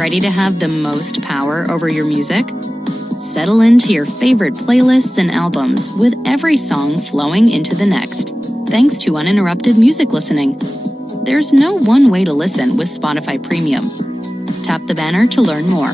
Ready to have the most power over your music? Settle into your favorite playlists and albums with every song flowing into the next, thanks to uninterrupted music listening. There's no one way to listen with Spotify Premium. Tap the banner to learn more.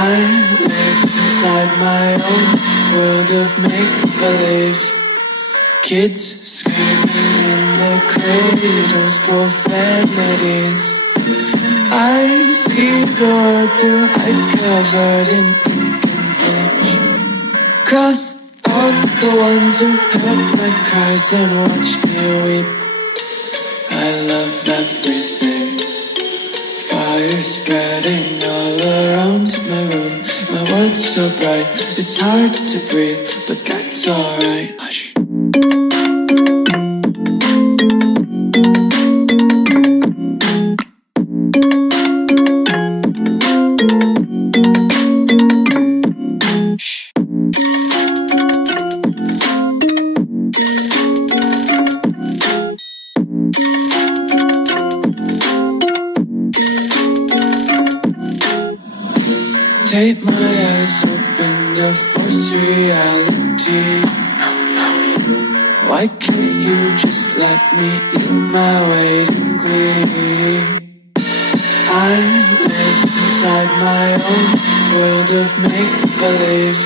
I live inside my own world of make-believe. Kids screaming in their cradles, profanities. I see the world through ice covered in ink and bleach. Cross out the ones who heard my cries and watched me weep. I love everything. Fire spreading all around my room. My world's so bright, it's hard to breathe, but that's alright. Hush. Tape my eyes open to force reality. Why can't you just let me eat my weight in glee? I live inside my own world of make-believe.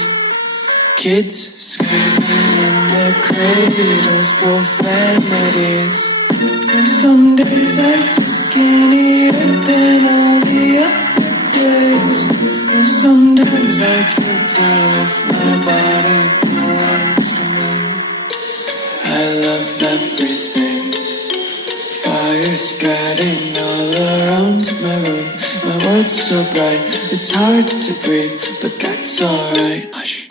Kids screaming in their cradles, profanities. Some days I feel skinnier than all the other days. Sometimes I can't tell if my body belongs to me. I love everything. Fire spreading all around my room. My world's so bright, it's hard to breathe, but that's alright. Hush.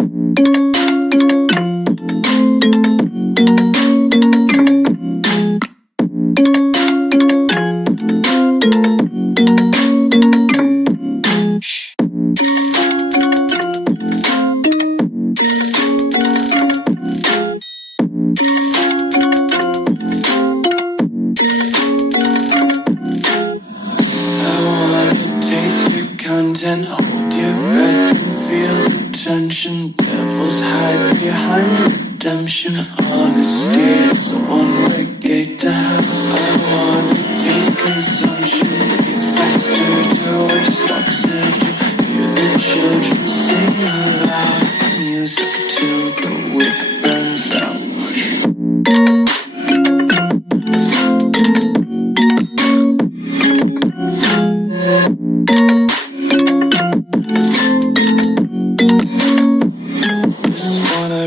And hold your breath and feel the tension. Devils hide behind redemption. Honesty is a one-way gate to hell. I wanna taste consumption. Breathe faster to waste oxygen. Hear the children sing aloud. It's music till the wick burns out.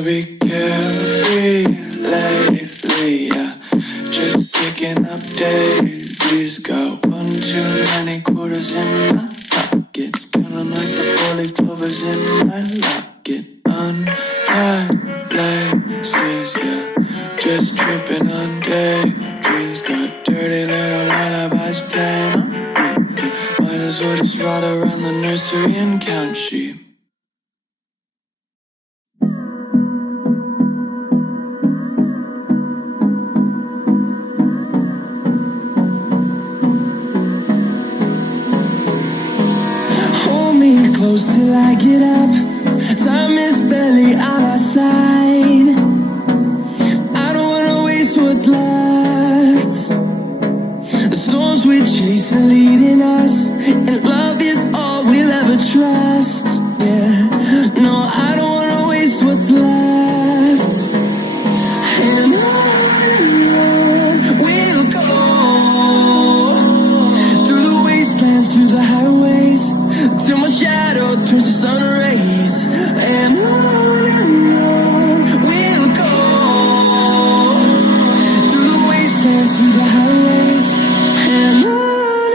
Be carefree lately, yeah. Just picking up daisies. Got one too many quarters in my pockets. Counting like the four-leaf clovers in my locket. Untied laces, yeah. Just tripping on daydreams. Got dirty little lullabies playing on repeat. Might as well just ride around the nursery and count sheep. Close till I get up. Time is barely on our side. I don't wanna waste what's left. The storms we chase are leading us, and love is all we'll ever trust. Yeah, no, I don't wanna waste what's left. And on we'll go, through the wastelands, through the highways, till my shadow turns to sun rays. And on we'll go, through the wastelands, through the highways. And on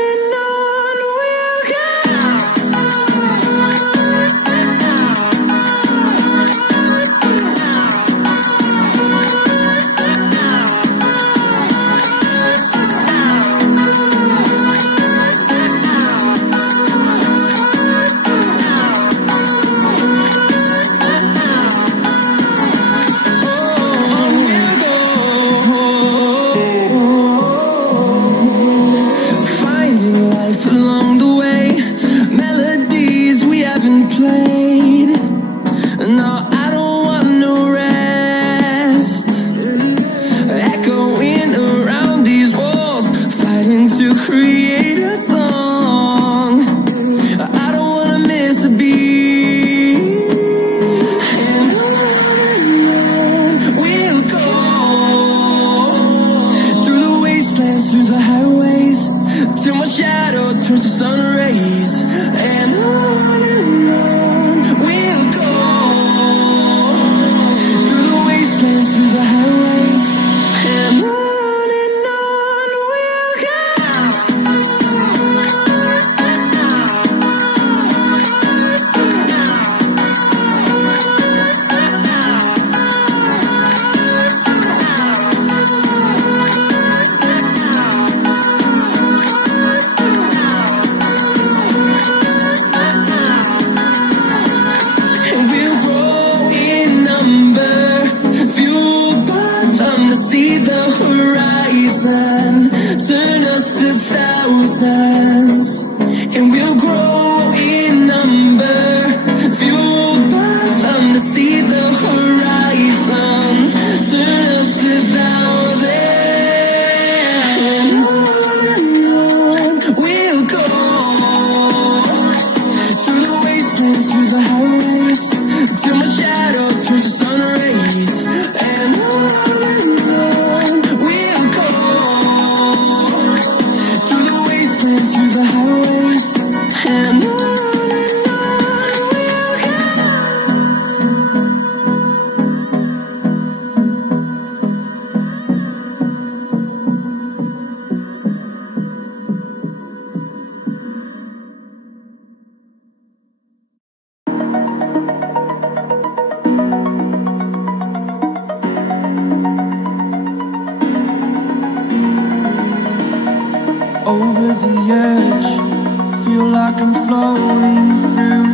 feel like I'm floating through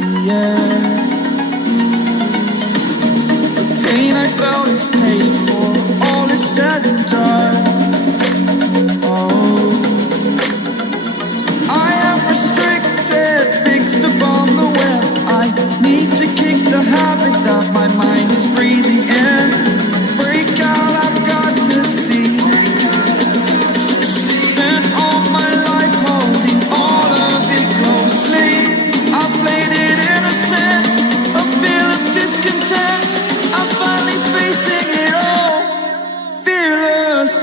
the air. The pain I felt is paid for, all is said and done. Oh, I am restricted, fixed upon the web. I need to kick the habit that my mind is breathing in. Break out, I've got to see. Spent all my life holding all of it closely. I played it innocent, a feel of discontent. I'm finally facing it all, fearless.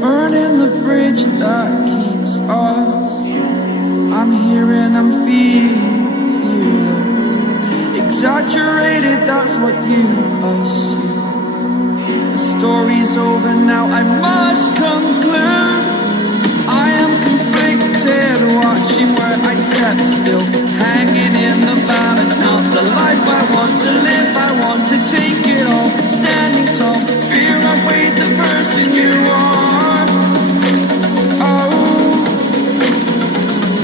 Burning the bridge that keeps us. I'm here and I'm feeling fearless. Exaggerated, that's what you assume. The story's over now, I must conclude. I am conflicted, watching where I step still, hanging in the balance. Not the life I want to live, I want to take it all. Standing tall, fear I weighed the person you are. Oh,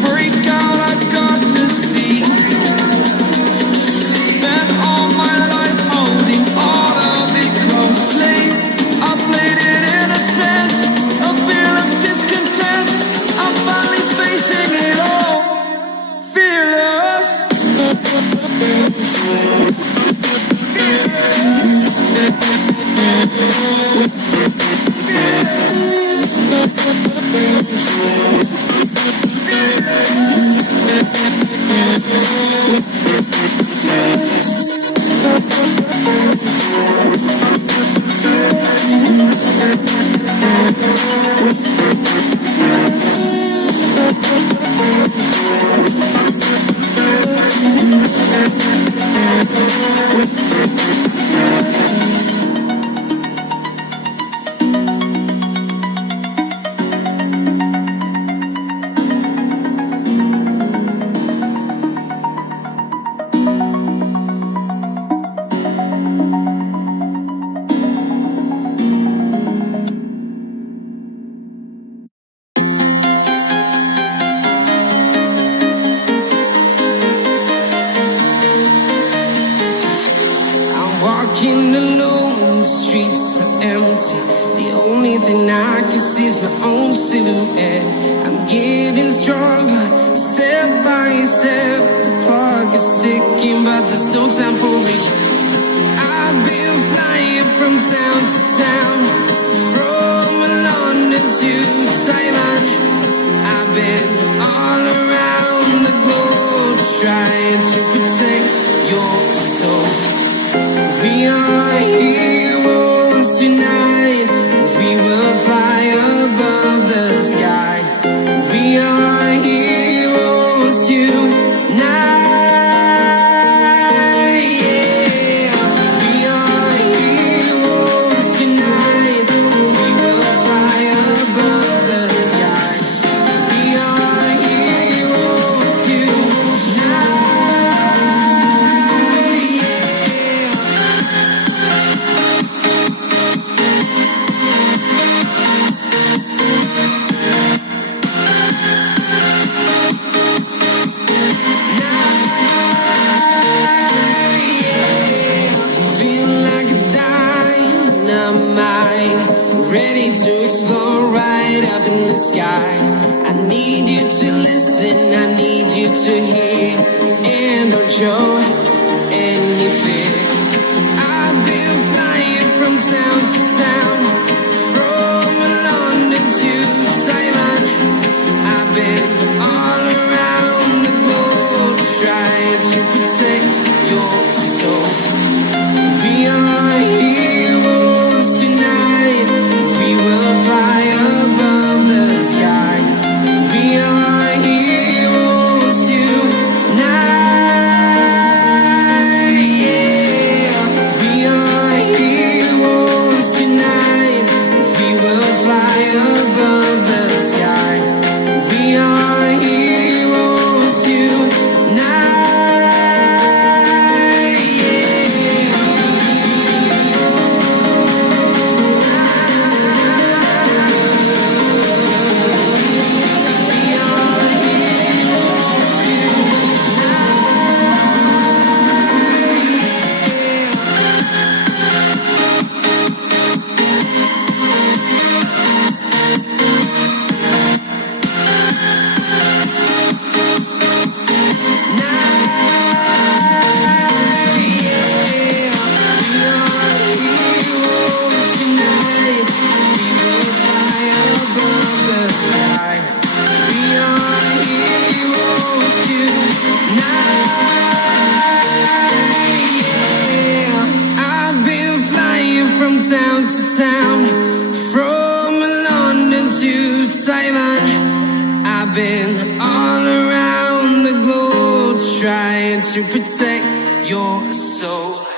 break out, I've got to see. Spent all my life holding all of it closely. I played it innocent, a feel of discontent. I'm finally facing it all, fearless. Walking alone, the streets are empty. The only thing I can see is my own silhouette. I'm getting stronger, step by step. The clock is ticking, but there's no time for regrets. I've been flying from town to town, from London to Taiwan. I've been all around the globe, trying to protect your soul. We are heroes tonight. We will fly above the sky. We are heroes tonight. Yeah. We are heroes tonight. We will fly above the sky. We are heroes tonight. Ready to explore right up in the sky. I need you to listen, I need you to hear, and don't show any fear. I've been flying from town to town, from London to Taiwan. I've been all around the globe, trying to protect your soul. We are heroes tonight. We town, from London to Taiwan. I've been all around the globe trying to protect your soul.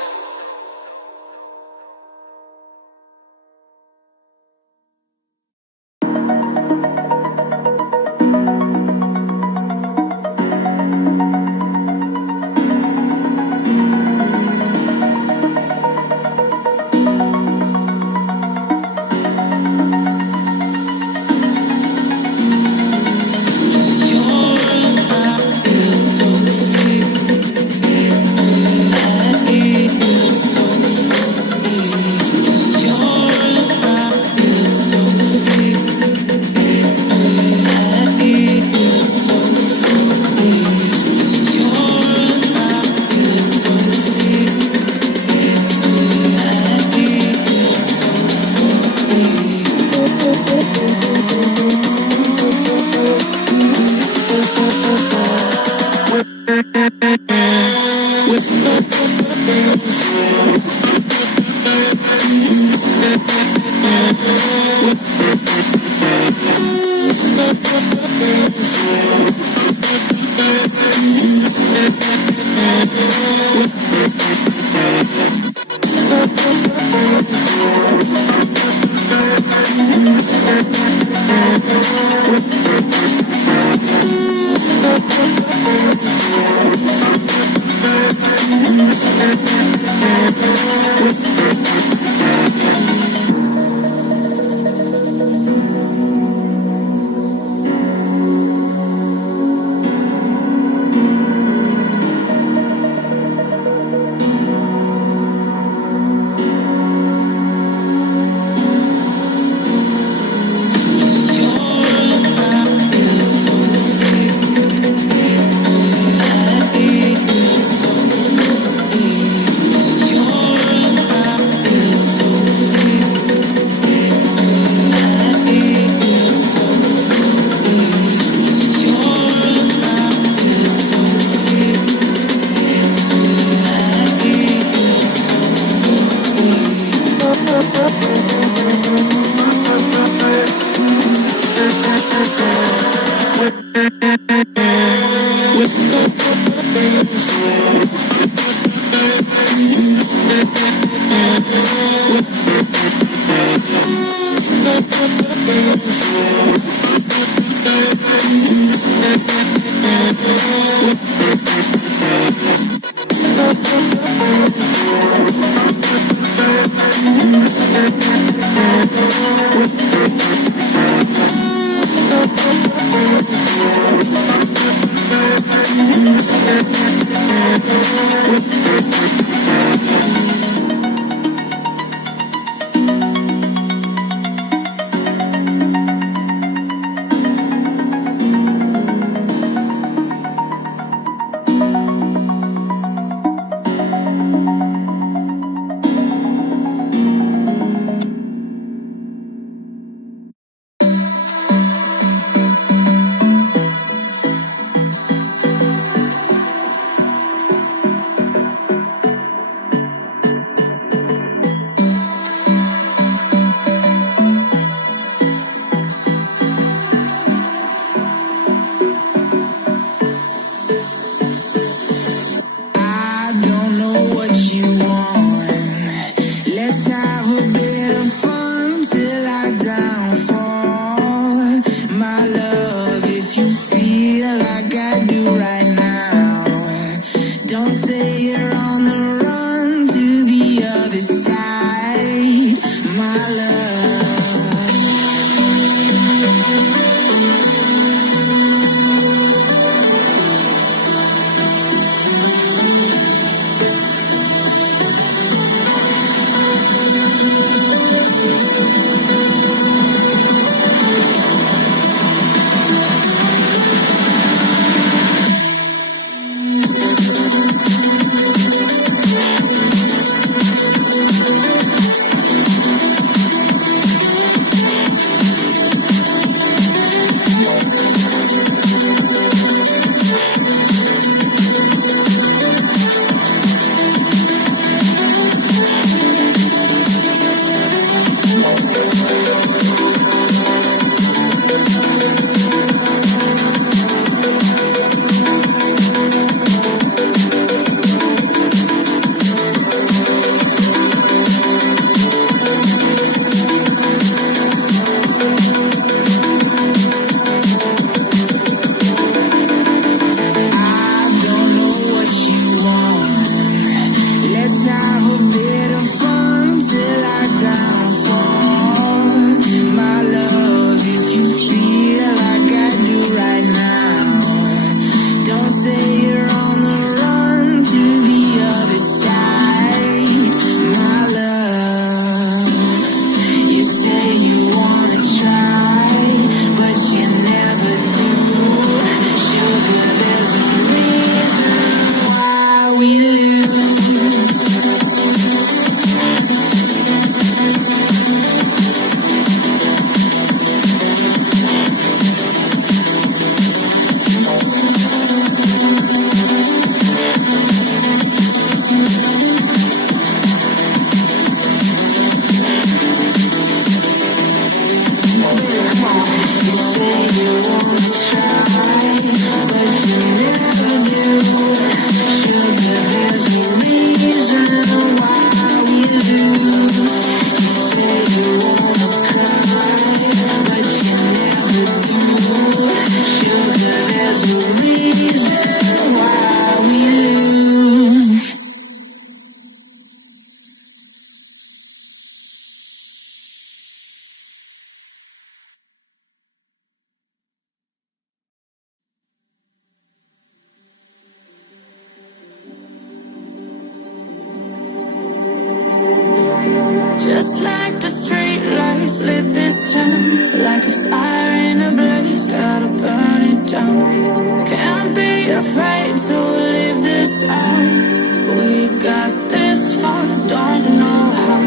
this town like a fire in a blaze, gotta burn it down. Can't be afraid to leave this out. We got this far, don't know how.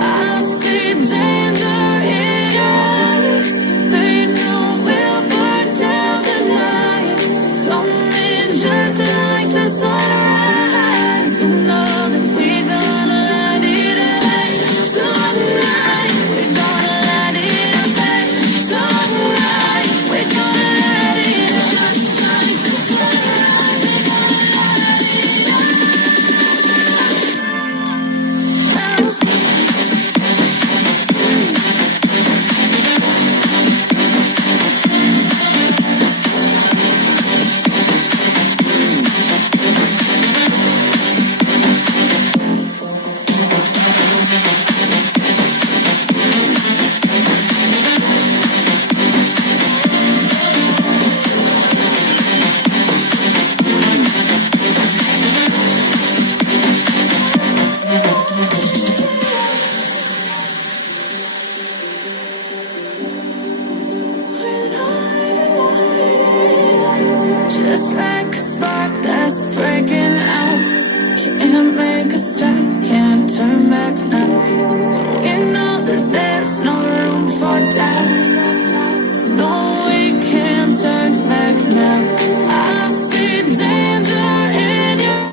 I see danger in your eyes. They know we'll burn down the night. Coming just like the sunrise. You know that we gonna light it up tonight. We gonna light it up tonight. We gonna light it up just like the sunrise. We gonna light it up now. Just like a spark that's breaking out. Can't make a stop, can't turn back now. We know that there's no room for doubt. No, we can't turn back now. I see danger in your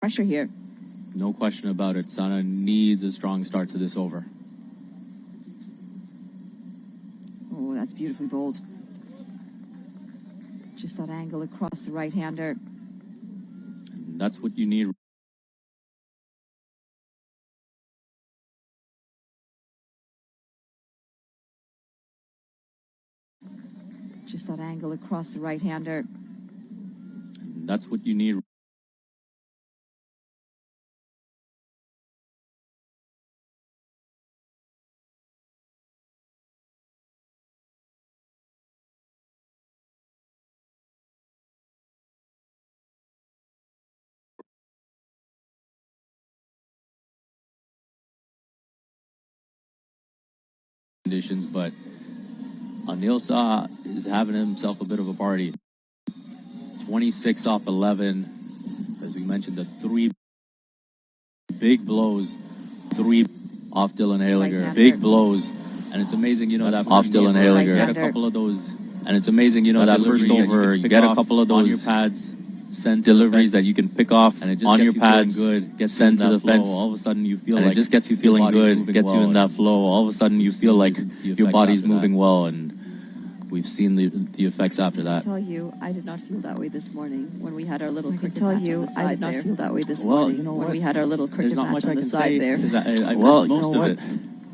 pressure here. No question about it. Sana needs a strong start to this over. Oh, that's beautifully bowled. Just that angle across the right-hander. And that's what you need. Just that angle across the right-hander. And that's what you need. Conditions, but Anil Shah is having himself a bit of a party. 26 off 11. As we mentioned, the 3 big blows, 3 off Dylan Haliger. Big blows. And it's amazing, you know, that off Dylan Haliger. Get a couple of those. And it's amazing, you know, that first over, you get a couple of those on your pads, send deliveries that you can pick off and it just on your pads, good, get sent to the fence. All of a sudden you feel like it just gets you feeling good, gets you in that flow. All of a sudden you feel like your body's moving well, and we've seen the effects after that. I tell you, I did not feel that way this morning when we had our little cricket match on the side. I did not feel that way this morning when we had our little cricket match on the side there. I missed most of it.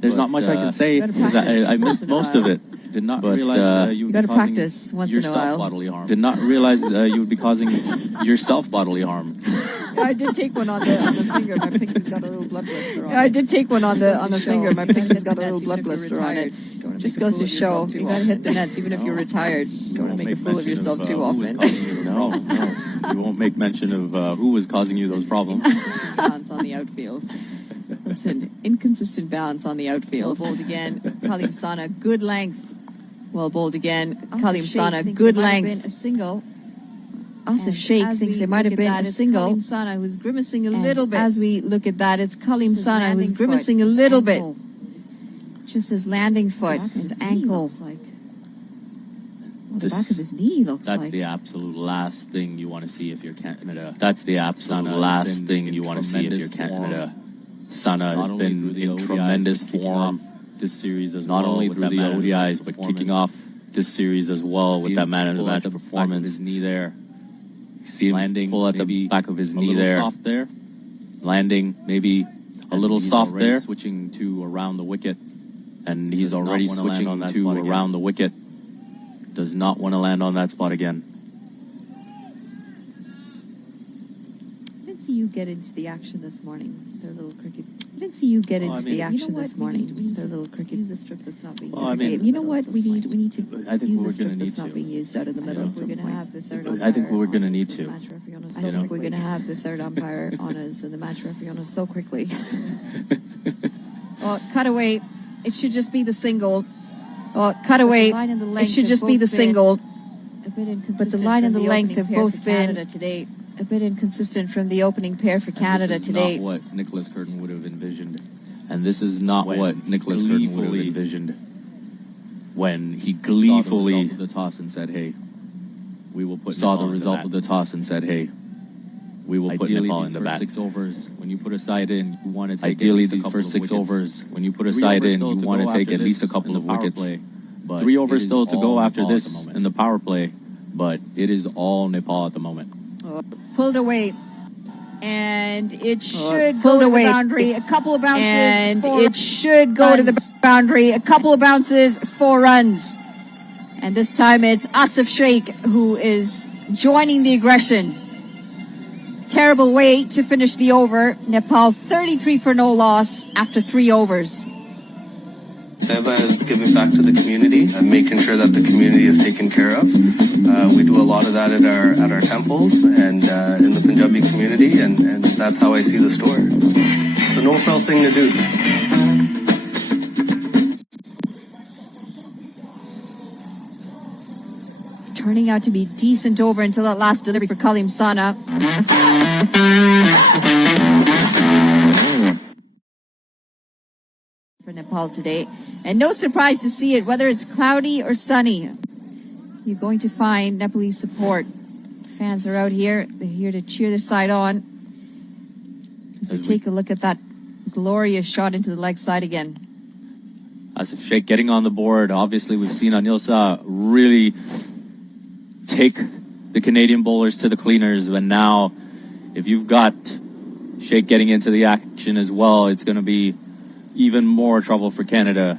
There's not much I can say. I missed most of it. Did not realize you would be causing practice once in a yourself while. bodily harm. Did not realize you would be causing yourself bodily harm. I did take one on the finger. My pinky's got a little blood blister on it. I did take one on the finger. My pinky's got a little blood blister on it. Just goes to show you got to hit the nets even if you're retired. Don't want to make a fool of yourself too often. No, we won't make mention of who was causing you those problems. Inconsistent balance on the outfield. Listen, inconsistent balance on the outfield. Well bowled again, Kalim Sana, good length. Well bowled again, Kalim Sana, good length. A single. Asif Sheikh thinks there might have been a single. Kalim Sana who's grimacing a little bit. As we look at that, it's Kalim Sana who's grimacing a little bit. Just his landing foot, his ankle. Like, well, the back of his knee looks like. That's the absolute last thing you want to see if you're Canada. That's the absolute last thing you want to see if you're Canada. Sana has been in tremendous form this series as well. Not only through the ODIs, but kicking off this series as well with that man of the match performance. His knee there. See him landing, pull at the back of his knee there. Soft there. Landing maybe a little soft there. Switching to around the wicket. And he's already switching to around the wicket. Does not want to land on that spot again. I didn't see you get into the action this morning. Their little cricket. I didn't see you get into the action this morning. Their little cricket. Use the strip that's not being used. You know what? We need to use the strip that's not being used out in the middle. We're going to have the third umpire. I think we're going to need to. I think we're going to have the third umpire on us and the match referee on us so quickly. Well, cut away. It should just be the single. Well, cut away. It should just be the single. But the line and the length have both been today. A bit inconsistent from the opening pair for Canada today. This is not what Nicholas Curtin would have envisioned. And this is not what Nicholas Curtin would have envisioned when he gleefully saw the toss and said, hey, we will put saw the result of the toss and said, hey, we will put Nepal in the bat. 6 overs, when you put a side in, you want to take ideally these first 6 overs. When you put a side in, you want to take at least a couple of wickets. 3 overs still to go after this in the power play, but it is all Nepal at the moment. Pulled away, and it should go to the boundary. A couple of bounces, and it should go to the boundary. A couple of bounces, 4 runs, and this time it's Asif Sheikh who is joining the aggression. Terrible way to finish the over. Nepal 33 for no loss after 3 overs. Seva is giving back to the community and making sure that the community is taken care of. We do a lot of that at our temples and in the Punjabi community, and that's how I see the store. So it's the no-frills thing to do. Turning out to be decent over until that last delivery for Kalim Sana. For Nepal today, and no surprise to see it, whether it's cloudy or sunny, you're going to find Nepalese support. Fans are out here, they're here to cheer the side on. As we take a look at that glorious shot into the leg side again. Asif Sheikh getting on the board. Obviously, we've seen Anil Shah really take the Canadian bowlers to the cleaners. But now, if you've got Sheikh getting into the action as well, it's going to be even more trouble for Canada.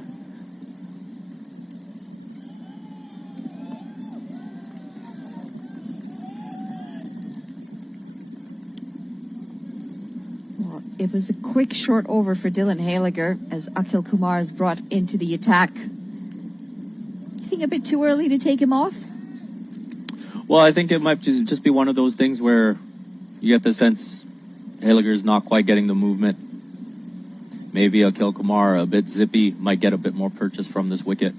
It was a quick short over for Dylan Haliger as Akhil Kumar is brought into the attack. You think a bit too early to take him off? Well, I think it might just be one of those things where you get the sense Haliger's not quite getting the movement. Maybe Akhil Kumar, a bit zippy, might get a bit more purchase from this wicket.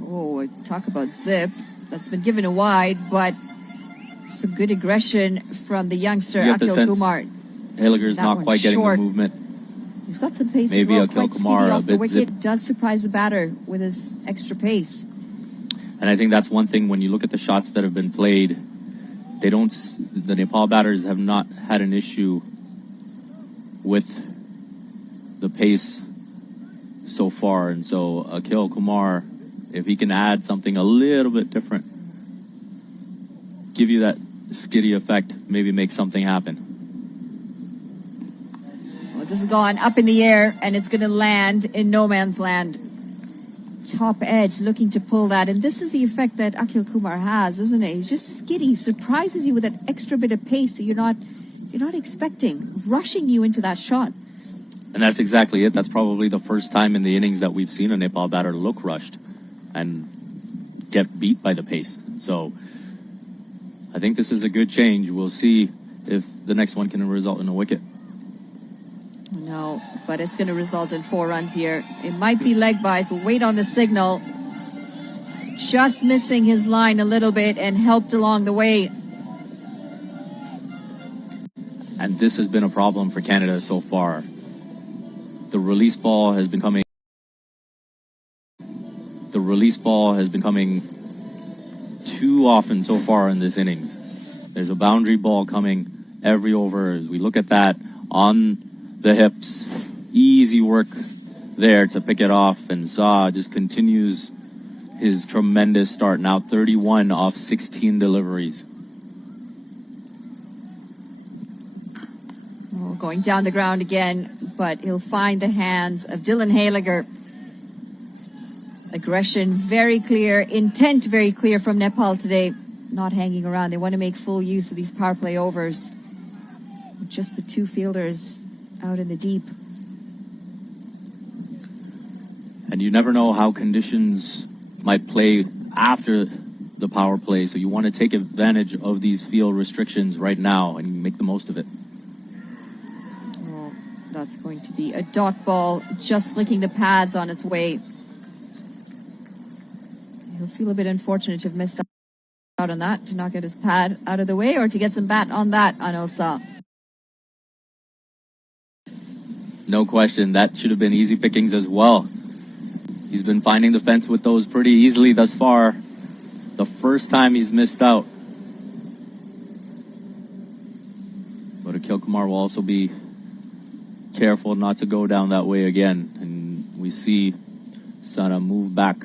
Oh, talk about zip. That's been given a wide, but some good aggression from the youngster Akhil Kumar. Haliger's not quite getting the movement. He's got some pace Maybe as well, Akhil quite Kumar, speedy a off the bit wicket. zip. Does surprise the batter with his extra pace. And I think that's one thing when you look at the shots that have been played, the Nepal batters have not had an issue with the pace so far. And so Akhil Kumar, if he can add something a little bit different, give you that skiddy effect, maybe make something happen. Well, this has gone up in the air and it's going to land in no man's land. Top edge looking to pull that, and this is the effect that Akhil Kumar has, isn't it? He's just skiddy, surprises you with that extra bit of pace that you're not expecting, rushing you into that shot. And that's exactly it. That's probably the first time in the innings that we've seen a Nepal batter look rushed and get beat by the pace. So I think this is a good change. We'll see if the next one can result in a wicket. No, but it's going to result in 4 runs here. It might be leg byes. We'll wait on the signal. Just missing his line a little bit and helped along the way. And this has been a problem for Canada so far. The release ball has been coming. Too often so far in this innings. There's a boundary ball coming every over. As we look at that on the hips, easy work there to pick it off, and Shah just continues his tremendous start. Now 31 off 16 deliveries. Oh, going down the ground again, but he'll find the hands of Dylan Haliger. Aggression very clear, intent very clear from Nepal today. Not hanging around. They want to make full use of these power play overs. Just the 2 fielders out in the deep. And you never know how conditions might play after the power play, so you want to take advantage of these field restrictions right now and make the most of it. Oh, that's going to be a dot ball, just flicking the pads on its way. He'll feel a bit unfortunate to have missed out on that, to not get his pad out of the way, or to get some bat on that on Anil Shah. No question, that should have been easy pickings as well. He's been finding the fence with those pretty easily thus far. The first time he's missed out. But Akhil Kumar will also be careful not to go down that way again. And we see Sana move back.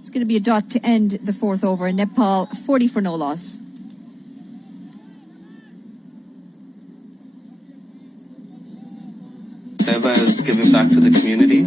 It's going to be a dot to end the 4th over. Nepal 40 for no loss. Seva is giving back to the community.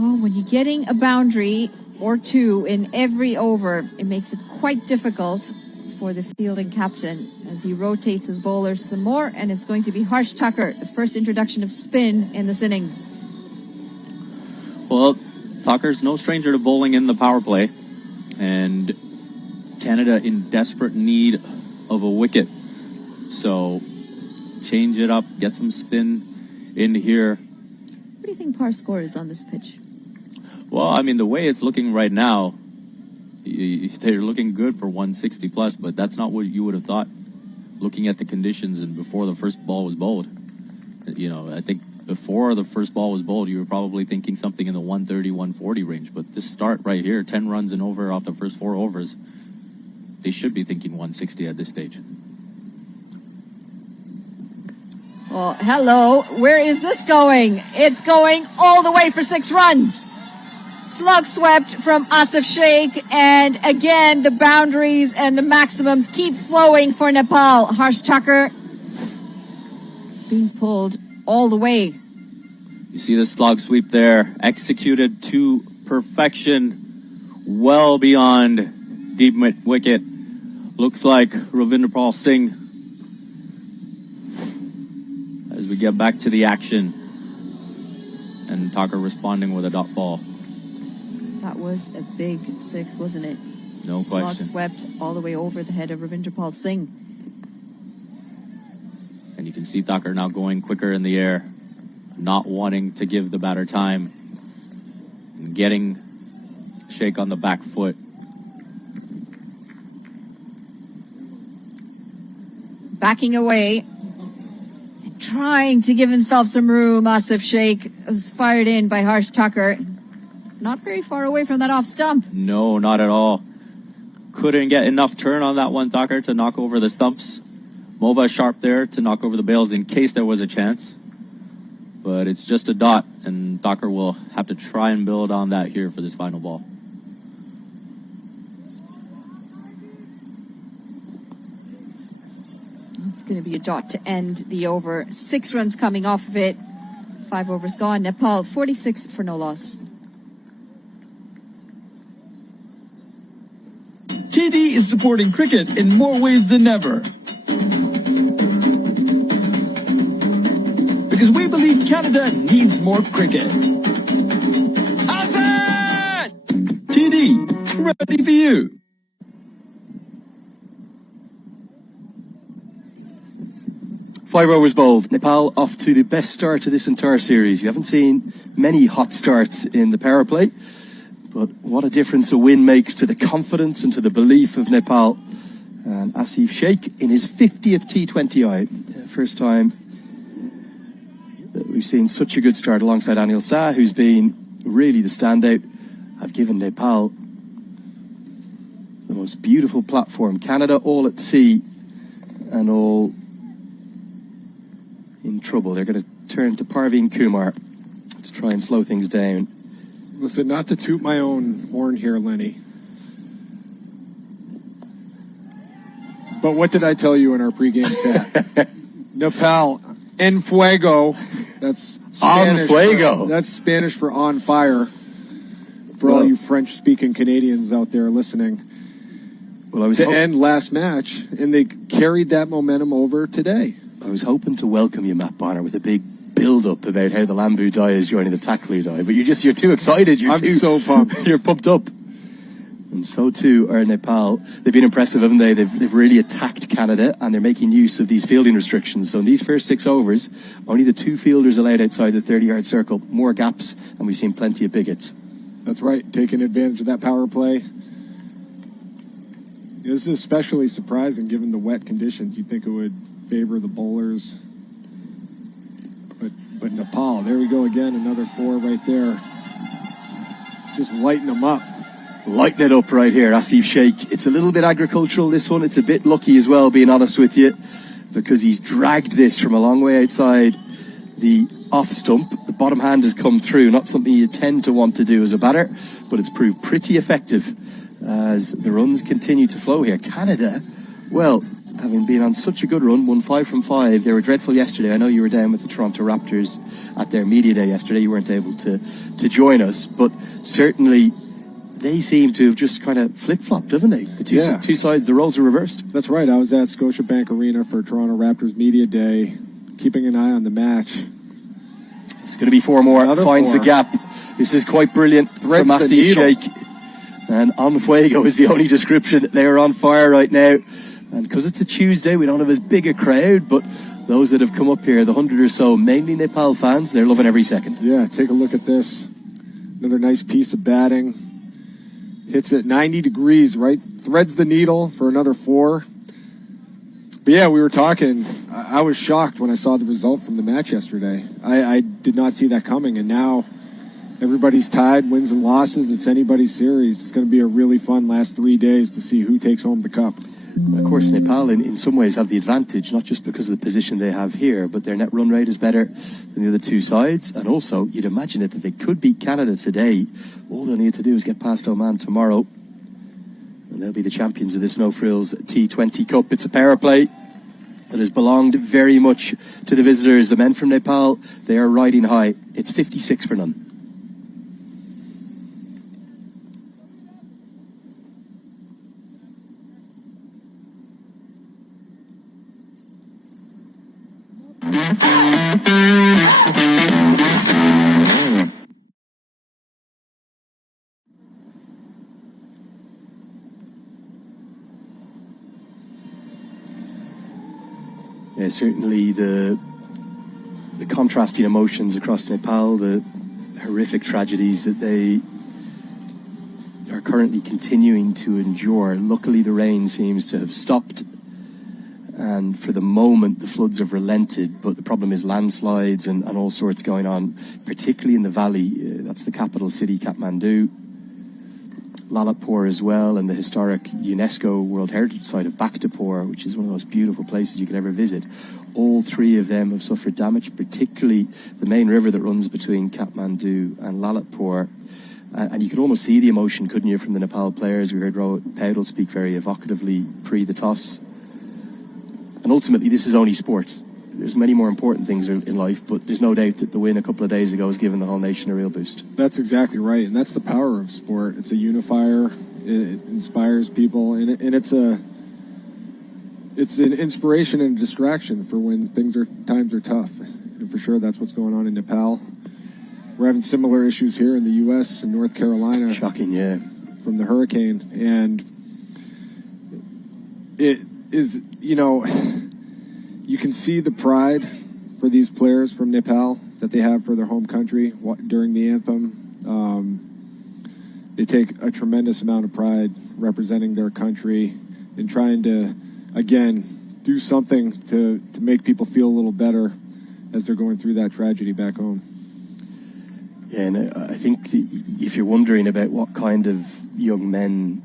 Oh, when you're getting a boundary or 2 in every over, it makes it quite difficult for the fielding captain as he rotates his bowlers some more, and it's going to be Harsh Tucker, the first introduction of spin in this innings. Well, Tucker's no stranger to bowling in the power play, and Canada in desperate need of a wicket. So change it up, get some spin in here. do you think par score is on this pitch? Well, I mean, the way it's looking right now, they're looking good for 160 plus, but that's not what you would have thought looking at the conditions and before the first ball was bowled. You know, I think before the first ball was bowled, you were probably thinking something in the 130, 140 range. But this start right here, 10 runs and over off the first 4 overs, they should be thinking 160 at this stage. Well, hello. Where is this going? It's going all the way for 6 runs. Slug swept from Asif Sheikh, and again, the boundaries and the maximums keep flowing for Nepal. Harsh Tucker being pulled all the way. You see the slog sweep there, executed to perfection, well beyond deep wicket. Looks like Ravinderpal Singh, as we get back to the action, and Tucker responding with a dot ball. That was a big 6, wasn't it? No Slog question. swept all the way over the head of Ravinderpal Singh. And you can see Thakur now going quicker in the air, not wanting to give the batter time, and getting Sheikh on the back foot. Backing away, trying to give himself some room. Asif Sheikh was fired in by Harsh Tucker. Not very far away from that off stump. No, not at all. Couldn't get enough turn on that one, Thakur, to knock over the stumps. Mova sharp there to knock over the bails in case there was a chance. But it's just a dot, and Thakur will have to try and build on that here for this final ball. It's going to be a dot to end the over. 6 runs coming off of it. 5 overs gone. Nepal 46 for no loss. TD is supporting cricket in more ways than ever. Because we believe Canada needs more cricket. Hassan! TD, ready for you. Five overs bowled. Nepal off to the best start of this entire series. You haven't seen many hot starts in the power play. But what a difference a win makes to the confidence and to the belief of Nepal. And Asif Sheikh in his 50th T20I. First time that we've seen such a good start alongside Anil Shah, who's been really the standout. I've given Nepal the most beautiful platform. Canada all at sea and all in trouble. They're going to turn to Parveen Kumar to try and slow things down. Listen, not to toot my own horn here, Lenny, but what did I tell you in our pregame chat? Nepal, en fuego. That's Spanish. On fuego. That's Spanish for on fire. For all you French-speaking Canadians out there listening. Well, I was to end last match, and they carried that momentum over today. I was hoping to welcome you, Matt Bonner, with a big build-up about how the Lambu Dai is joining the Taklu Dai, but you're too excited. I'm so pumped. You're pumped up. And so too are Nepal. They've been impressive, haven't they? They've really attacked Canada, and they're making use of these fielding restrictions. So in these first 6 overs, only the 2 fielders allowed outside the 30-yard circle. More gaps, and we've seen plenty of big hits. That's right, taking advantage of that power play. This is especially surprising given the wet conditions. You'd think it would favor the bowlers. But Nepal, there we go again, another 4 right there. Just lighten them up. Lighten it up right here, Asif Sheikh. It's a little bit agricultural, this one. It's a bit lucky as well, being honest with you, because he's dragged this from a long way outside the off stump. The bottom hand has come through, not something you tend to want to do as a batter, but it's proved pretty effective as the runs continue to flow here. Canada, well, having been on such a good run, won 5 from 5. They were dreadful yesterday. I know you were down with the Toronto Raptors at their media day yesterday. You weren't able to join us, but certainly they seem to have just kind of flip-flopped, haven't they? The two sides, the roles are reversed. That's right. I was at Scotiabank Arena for Toronto Raptors media day, keeping an eye on the match. It's going to be 4 more. Finds the gap. This is quite brilliant from Asif Sheikh. And on fuego is the only description. They are on fire right now. And because it's a Tuesday, we don't have as big a crowd, but those that have come up here, the 100 or so, mainly Nepal fans, they're loving every second. Yeah, take a look at this. Another nice piece of batting. Hits it 90 degrees, right? Threads the needle for another 4. But yeah, we were talking. I was shocked when I saw the result from the match yesterday. I did not see that coming, and now everybody's tied, wins and losses. It's anybody's series. It's going to be a really fun last 3 days to see who takes home the cup. Of course, Nepal in some ways have the advantage, not just because of the position they have here, but their net run rate is better than the other two sides. And also, you'd imagine that they could beat Canada today. All they'll need to do is get past Oman tomorrow, and they'll be the champions of this No Frills T20 Cup. It's a power play that has belonged very much to the visitors. The men from Nepal, they are riding high. It's 56 for none. Yeah, certainly the contrasting emotions across Nepal, the horrific tragedies that they are currently continuing to endure. Luckily, the rain seems to have stopped, and for the moment, the floods have relented. But the problem is landslides and all sorts going on, particularly in the valley. That's the capital city, Kathmandu. Lalitpur as well, and the historic UNESCO World Heritage Site of Bhaktapur, which is one of the most beautiful places you could ever visit. All 3 of them have suffered damage, particularly the main river that runs between Kathmandu and Lalitpur. And you could almost see the emotion, couldn't you, from the Nepal players? We heard Rohit Paudel speak very evocatively pre the toss. And ultimately, this is only sport. There's many more important things in life, but there's no doubt that the win a couple of days ago has given the whole nation a real boost. That's exactly right, and that's the power of sport. It's a unifier. It inspires people, and it's an inspiration and a distraction for when times are tough. And for sure, that's what's going on in Nepal. We're having similar issues here in the U.S. and North Carolina. Shocking, yeah. From the hurricane, and it is, you can see the pride for these players from Nepal that they have for their home country during the anthem. They take a tremendous amount of pride representing their country and trying to, again, do something to make people feel a little better as they're going through that tragedy back home. Yeah, and I think if you're wondering about what kind of young men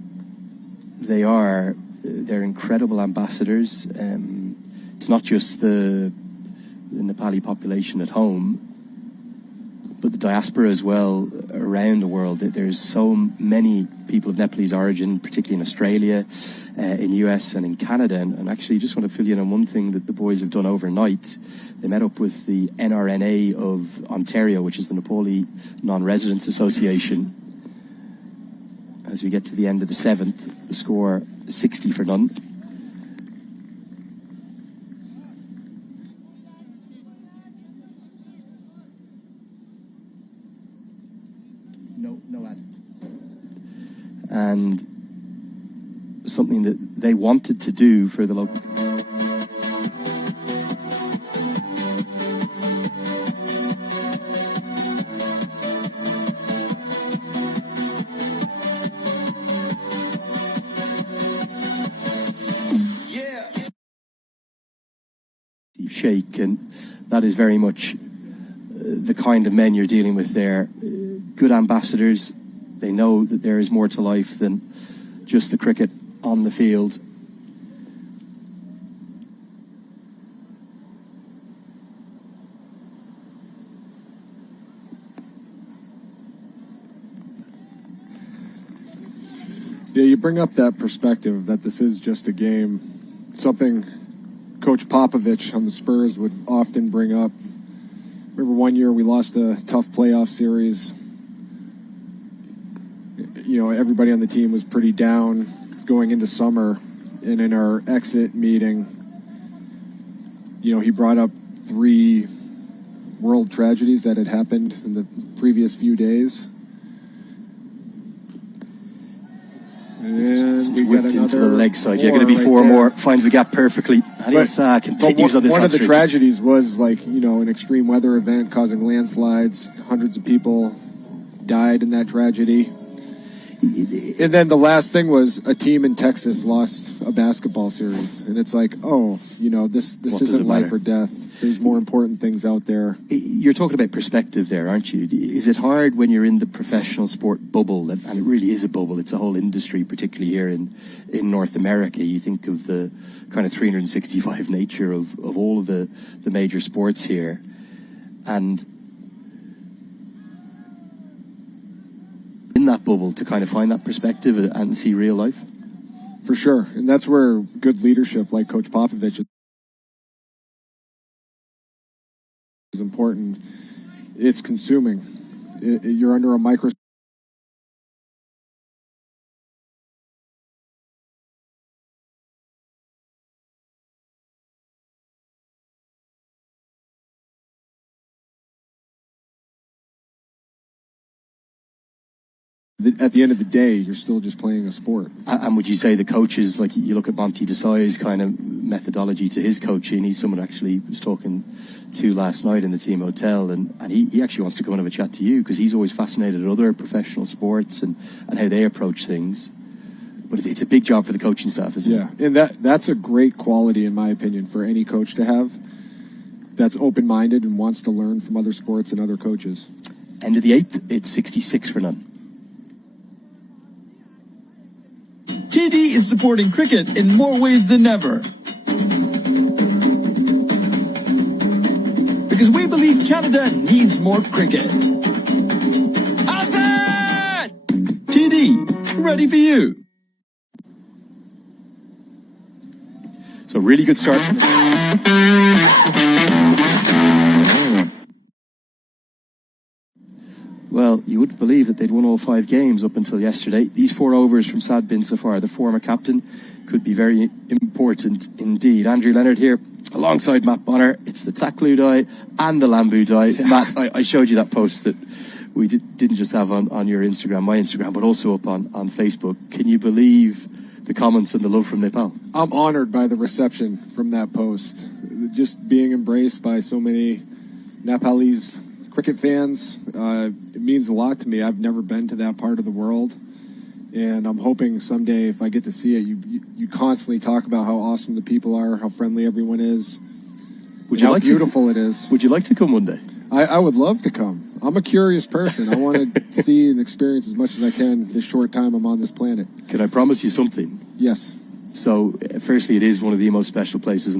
they are, they're incredible ambassadors. It's not just the Nepali population at home, but the diaspora as well around the world. There's so many people of Nepalese origin, particularly in Australia, in US and in Canada. And actually, just want to fill you in on one thing that the boys have done overnight. They met up with the NRNA of Ontario, which is the Nepali Non-Residents Association. As we get to the end of the 7th, the score 60 for none. No ad. And something that they wanted to do for the local. Shake, and that is very much the kind of men you're dealing with there. Good ambassadors. They know that there is more to life than just the cricket on the field. Yeah, you bring up that perspective that this is just a game. Something Coach Popovich on the Spurs would often bring up. Remember one year we lost a tough playoff series. Everybody on the team was pretty down going into summer. And in our exit meeting, he brought up 3 world tragedies that had happened in the previous few days. And We whipped got into the another leg side. Yeah, four going to be right 4 there. more. Finds the gap perfectly. And continues on this one hot of the streak. tragedies was an extreme weather event causing landslides. Hundreds of people died in that tragedy. And then the last thing was a team in Texas lost a basketball series. And it's like, this isn't life or death. There's more important things out there. You're talking about perspective there, aren't you? Is it hard when you're in the professional sport bubble, and it really is a bubble, it's a whole industry, particularly here in North America. You think of the kind of 365 nature of all of the major sports here. And in that bubble to kind of find that perspective and see real life? For sure. And that's where good leadership like Coach Popovich is important. It's consuming. You're under a microscope. At the end of the day, you're still just playing a sport. And would you say the coaches, like you look at Monty Desai's kind of methodology to his coaching, he's someone actually was talking to last night in the team hotel, and he actually wants to come and have a chat to you because he's always fascinated at other professional sports and how they approach things. But it's a big job for the coaching staff, isn't it? Yeah, and that's a great quality, in my opinion, for any coach to have that's open-minded and wants to learn from other sports and other coaches. End of the 8th, it's 66 for none. TD is supporting cricket in more ways than ever. Because we believe Canada needs more cricket. How's that? TD, ready for you. So really good start. Well, you wouldn't believe that they'd won all 5 games up until yesterday. These 4 overs from Sad Bin Safar, the former captain, could be very important indeed. Andrew Leonard here, alongside Matt Bonner. It's the Taklu die and the Lambu die. Yeah. Matt, I showed you that post that we didn't just have on your Instagram, my Instagram, but also up on Facebook. Can you believe the comments and the love from Nepal? I'm honored by the reception from that post. Just being embraced by so many Nepalese cricket fans, it means a lot to me. I've never been to that part of the world, and I'm hoping someday if I get to see it, you constantly talk about how awesome the people are, how friendly everyone is, how beautiful it is. Would you like to come one day? I would love to come. I'm a curious person. I want to see and experience as much as I can this short time I'm on this planet. Can I promise you something? Yes. So, firstly, it is one of the most special places in